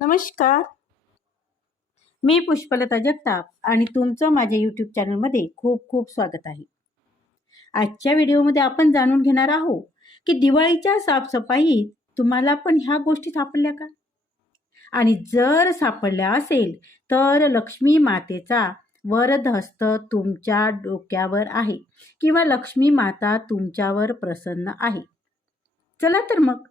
नमस्कार. मी पुष्पलता जगताप आणि तुमचं माझ्या यूट्यूब चॅनलमध्ये खूप खूप स्वागत आहे. आजच्या व्हिडिओमध्ये आपण जाणून घेणार आहोत की दिवाळीच्या साफसफाईत तुम्हाला पण ह्या गोष्टी सापडल्या का? आणि जर सापडल्या असेल तर लक्ष्मी मातेचा वरदहस्त तुमच्या डोक्यावर आहे किंवा लक्ष्मी माता तुमच्यावर प्रसन्न आहे. चला तर मग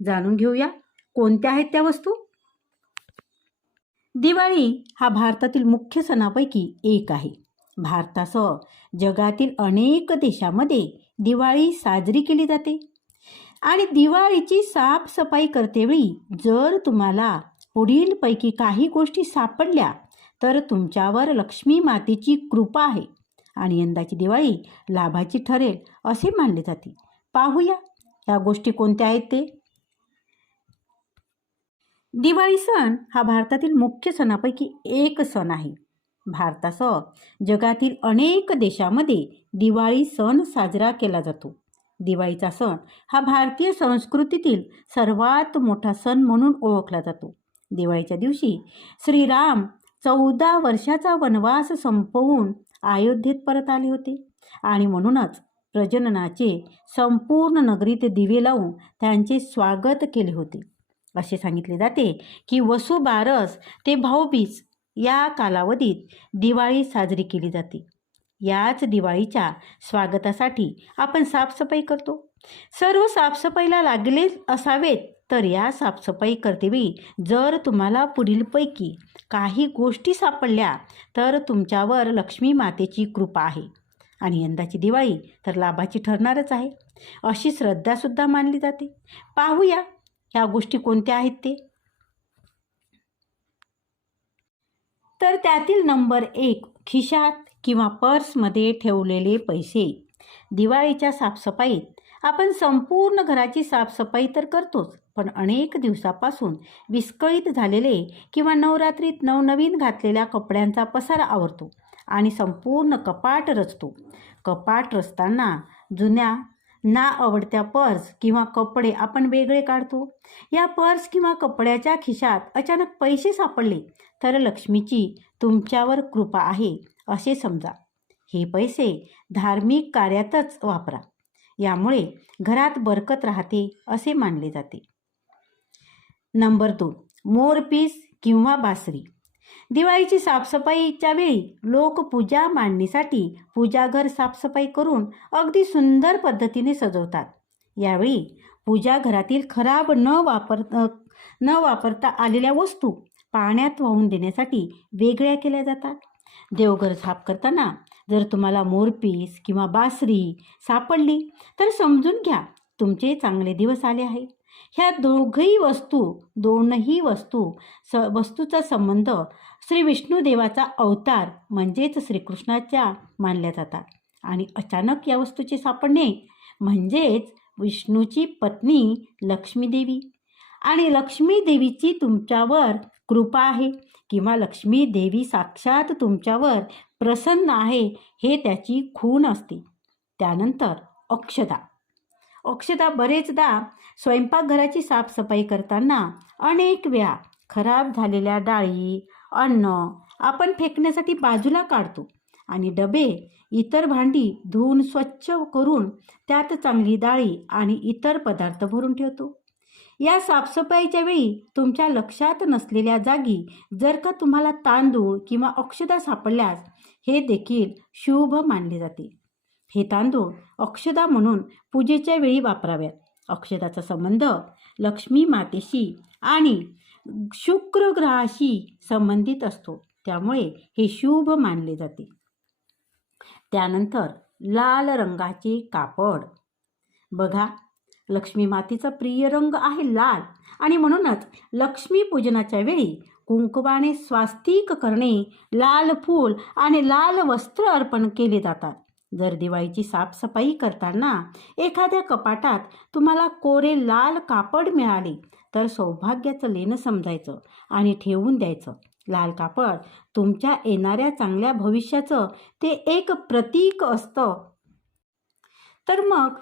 जाणून घेऊया कोणत्या आहेत त्या वस्तू? दिवाळी हा भारतातील मुख्य सणापैकी एक आहे. भारतासह जगातील अनेक देशामध्ये दिवाळी साजरी केली जाते. आणि दिवाळीची साफसफाई करतेवेळी जर तुम्हाला पुढीलपैकी काही गोष्टी सापडल्या तर तुमच्यावर लक्ष्मी मातेची कृपा आहे. आणि यंदाची दिवाळी लाभाची ठरेल असे मानले जाते. पाहूया या गोष्टी कोणत्या आहेत ते? दिवाळी सण हा भारतातील मुख्य सणापैकी एक सण आहे. भारतासह जगातील अनेक देशामध्ये दिवाळी सण साजरा केला जातो. दिवाळीचा सण हा भारतीय संस्कृतीतील सर्वात मोठा सण म्हणून ओळखला जातो. दिवाळीच्या दिवशी श्रीराम चौदा वर्षाचा वनवास संपवून अयोध्येत परत आले होते आणि म्हणूनच प्रजननाचे संपूर्ण नगरीत दिवे लावून त्यांचे स्वागत केले होते. असे सांगितले जाते की वसुबारस ते भाऊबीज या कालावधीत दिवाळी साजरी केली जाते. याच दिवाळीच्या स्वागतासाठी आपण साफसफाई करतो. सर्व साफसफाईला लागले असावेत तर या साफसफाई करतेवेळी जर तुम्हाला पुढीलपैकी काही गोष्टी सापडल्या तर तुमच्यावर लक्ष्मी मातेची कृपा आहे. आणि यंदाची दिवाळी तर लाभाची ठरणारच आहे. अशी श्रद्धासुद्धा मानली जाते. पाहूया. ह्या गोष्टी कोणत्या आहेत ते? तर त्यातील नंबर एक खिशात किंवा पर्समध्ये ठेवलेले पैसे. दिवाळीच्या साफसफाईत. आपण संपूर्ण घराची साफसफाई तर करतोच पण अनेक दिवसापासून विस्कळीत झालेले किंवा नवरात्रीत नवनवीन घातलेल्या कपड्यांचा पसारा आवरतो आणि संपूर्ण कपाट रचतो. कपाट रचताना जुन्या ना आवडत्या पर्स किंवा कपडे आपण वेगळे काढतो. या पर्स किंवा कपड्याच्या खिशात अचानक पैसे सापडले तर लक्ष्मीची तुमच्यावर कृपा आहे असे समजा. हे पैसे धार्मिक कार्यातच वापरा. यामुळे घरात बरकत राहते असे मानले जाते. नंबर दोन मोरपीस किंवा बासरी. दिवाळीची साफसफाईच्या वेळी लोक पूजा मांडणीसाठी पूजाघर साफसफाई करून अगदी सुंदर पद्धतीने सजवतात. यावेळी पूजा घरातील खराब न वापर न वापरता आलेल्या वस्तू पाण्यात वाहून देण्यासाठी वेगळ्या केल्या जातात. देवघर साफ करताना जर तुम्हाला मोरपीस किंवा बासरी सापडली तर समजून घ्या तुमचे चांगले दिवस आले आहे ह्या दोघही वस्तू दोनही वस्तू स वस्तूचा संबंध श्री विष्णुदेवाचा अवतार म्हणजेच श्रीकृष्णाच्या मानल्या जातात. आणि अचानक या वस्तूचे सापडणे म्हणजेच विष्णूची पत्नी लक्ष्मीदेवी. आणि लक्ष्मीदेवीची तुमच्यावर कृपा आहे किंवा लक्ष्मी देवी साक्षात तुमच्यावर प्रसन्न आहे हे त्याची खूण असते. त्यानंतर अक्षदा. अक्षदा बरेचदा स्वयंपाकघराची साफसफाई करताना अनेक वेळा खराब झालेल्या डाळी अन्न आपण फेकण्यासाठी बाजूला काढतो आणि डबे इतर भांडी धुवून स्वच्छ करून त्यात चांगली डाळी आणि इतर पदार्थ भरून ठेवतो. या साफसफाईच्या वेळी तुमच्या लक्षात नसलेल्या जागी जर का तुम्हाला तांदूळ किंवा अक्षदा सापडल्यास हे देखील शुभ मानले जाते. हे तांदूळ अक्षदा म्हणून पूजेच्या वेळी वापराव्यात. अक्षदाचा संबंध लक्ष्मी मातेशी आणि शुक्र ग्रहाशी संबंधित असतो. त्यामुळे हे शुभ मानले जाते. त्यानंतर लाल रंगाचे कापड. बघा लक्ष्मी मातेचा प्रिय रंग आहे लाल आणि म्हणूनच लक्ष्मी पूजनाच्या वेळी कुंकुमाने स्वास्तिक करणे लाल फूल आणि लाल वस्त्र अर्पण केले जातात. जर दिवाळीची साफसफाई करताना एखाद्या कपाटात तुम्हाला कोरे लाल कापड मिळाले तर सौभाग्याचं लेणं समजायचं आणि ठेवून द्यायचं. लाल कापड तुमच्या येणाऱ्या चांगल्या भविष्याचं ते एक प्रतीक असतं. तर मग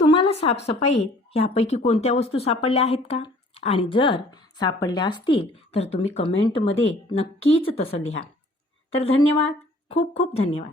तुम्हाला साफसफाई ह्यापैकी कोणत्या वस्तू सापडल्या आहेत का? आणि जर सापडल्या असतील तर तुम्ही कमेंटमध्ये नक्कीच तसं लिहा. तर धन्यवाद. खूप खूप धन्यवाद.